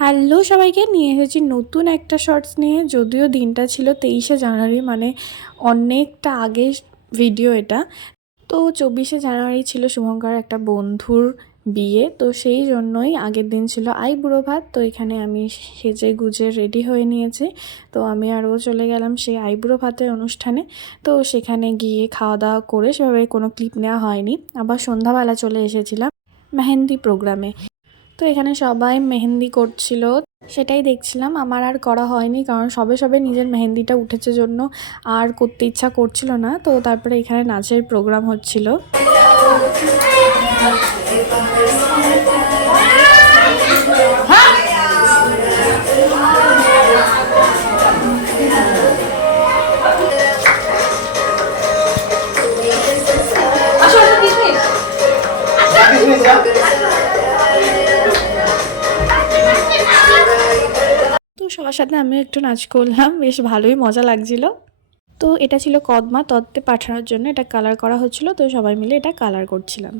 Hello সবাইকে, নিয়ে এসেছি নতুন একটা শর্টস নিয়ে। যদিও দিনটা ছিল 23শে জানুয়ারি, মানে অনেকটা আগে ভিডিও এটা। তো 24শে জানুয়ারি ছিল শুভঙ্কর একটা বন্ধুর বিয়ে, তো সেই জন্যই আগের দিন ছিল আইবুড়ো ভাত। তো এখানে আমি সেজে গুজে রেডি হয়ে নিয়েছি। তো আমি আরও চলে গেলাম সেই আইবুড়ো ভাতের অনুষ্ঠানে। তো সেখানে গিয়ে খাওয়া দাওয়া করে সেভাবে কোনো ক্লিপ নেওয়া হয়নি। আবার সন্ধ্যাবেলা চলে এসেছিলাম মেহেন্দি প্রোগ্রামে। তো এখানে সবাই মেহেন্দি করছিল, সেটাই দেখছিলাম। আমার আর করা হয়নি, কারণ সবে সবে নিজের মেহেন্দিটা উঠেছে জন্য আর করতে ইচ্ছা করছিল না। তো তারপরে এখানে নাচের প্রোগ্রাম হচ্ছিল। তো সবার সাথে আমি একটু নাচ করলাম, বেশ ভালোই মজা লাগছিল। তো এটা ছিল কদমা তত্ত্বে পাঠানোর জন্য, এটা কালার করা হচ্ছিল। তো সবাই মিলে এটা কালার করছিলাম।